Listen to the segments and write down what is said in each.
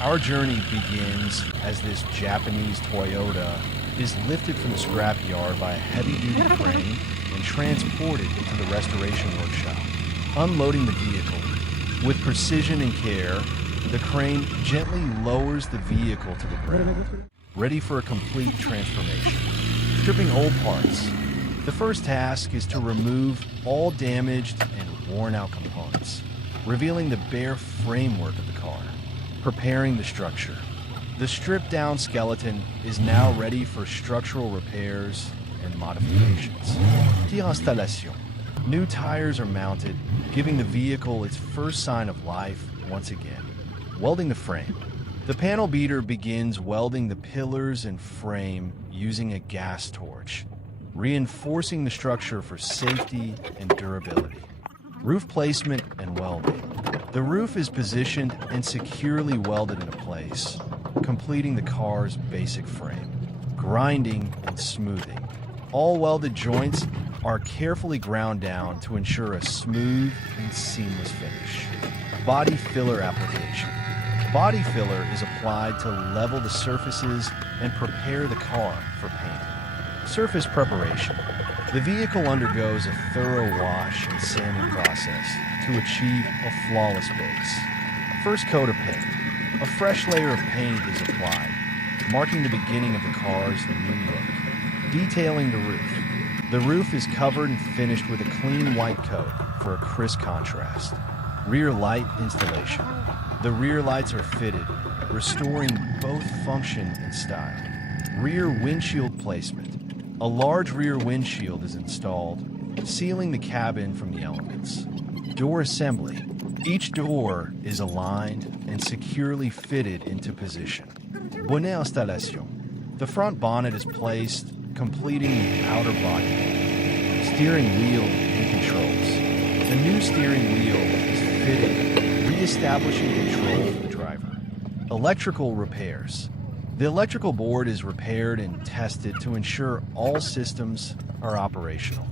Our journey begins as this Japanese Toyota is lifted from the scrapyard by a heavy-duty crane and transported into the restoration workshop. Unloading the vehicle, with precision and care, the crane gently lowers the vehicle to the ground, ready for a complete transformation. Stripping old parts. The first task is to remove all damaged and worn-out components, revealing the bare framework of the car. Preparing the structure. The stripped-down skeleton is now ready for structural repairs and modifications. Installation. New tires are mounted, giving the vehicle its first sign of life once again. Welding the frame. The panel beater begins welding the pillars and frame using a gas torch, reinforcing the structure for safety and durability. Roof placement and welding. The roof is positioned and securely welded into place, completing the car's basic frame. Grinding and smoothing. All welded joints are carefully ground down to ensure a smooth and seamless finish. Body filler application. Body filler is applied to level the surfaces and prepare the car for painting. Surface preparation. The vehicle undergoes a thorough wash and sanding process to achieve a flawless base. First coat of paint. A fresh layer of paint is applied, marking the beginning of the car's new look. Detailing the roof. The roof is covered and finished with a clean white coat for a crisp contrast. Rear light installation. The rear lights are fitted, restoring both function and style. Rear windshield placement. A large rear windshield is installed, sealing the cabin from the elements. Door assembly. Each door is aligned and securely fitted into position. Bonnet installation. The front bonnet is placed, completing the outer body. Steering wheel and controls. The new steering wheel is fitted, re-establishing control for the driver. Electrical repairs. The electrical board is repaired and tested to ensure all systems are operational.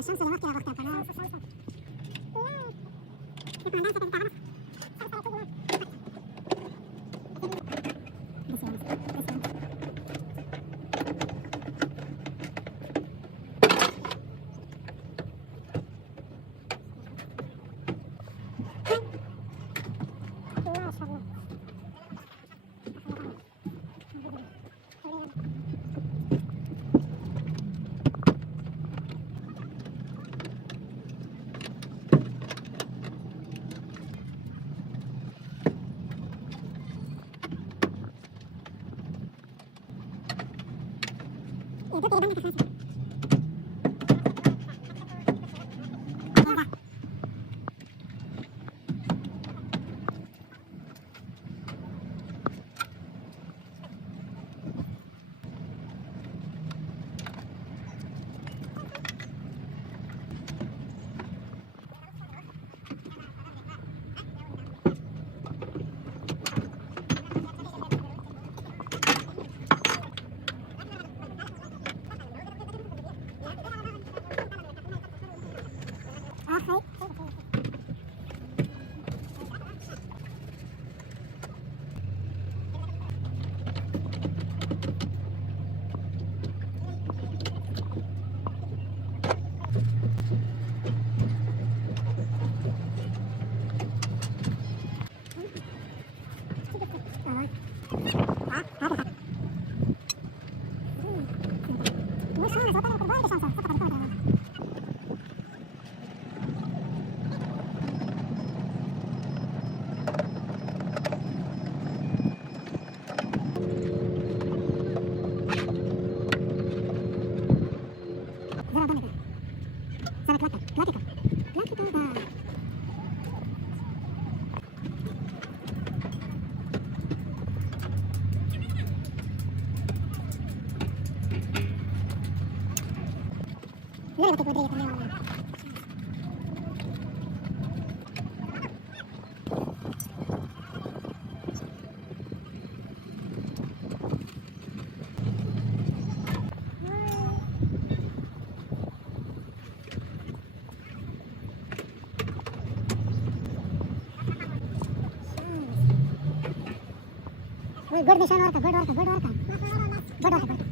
الشمس اللي ماسكه وقت القناه Good mission work, good work, good work. Good work, good.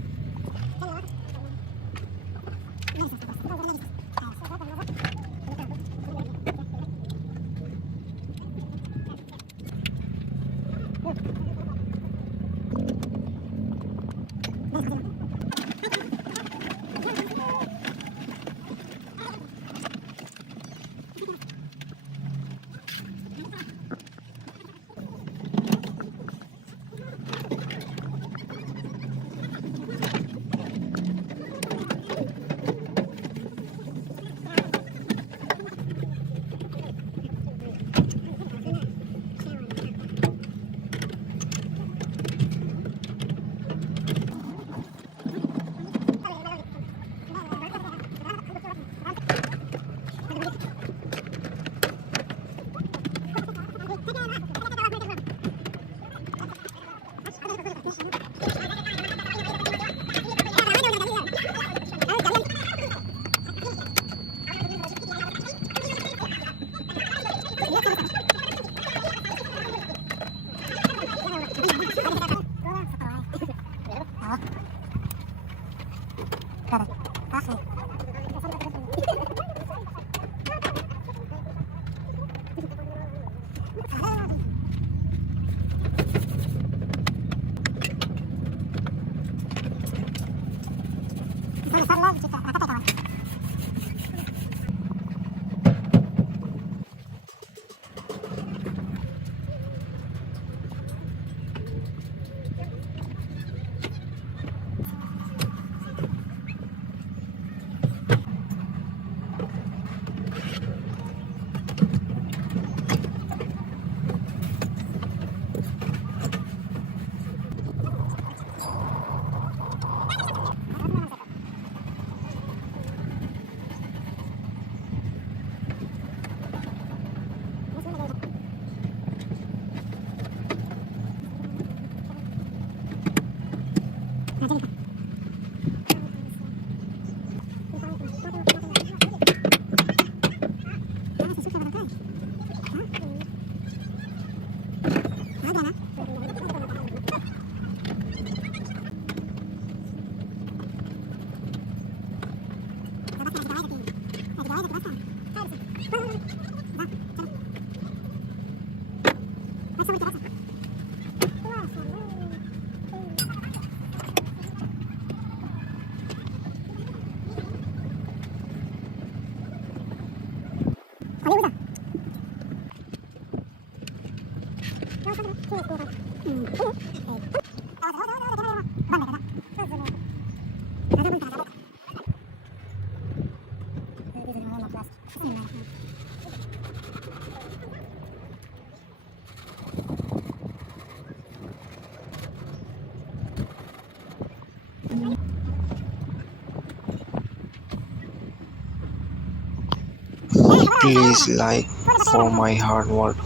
Please like for my hard work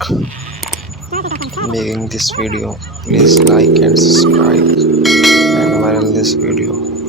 making this video. Please like and subscribe and viral this video.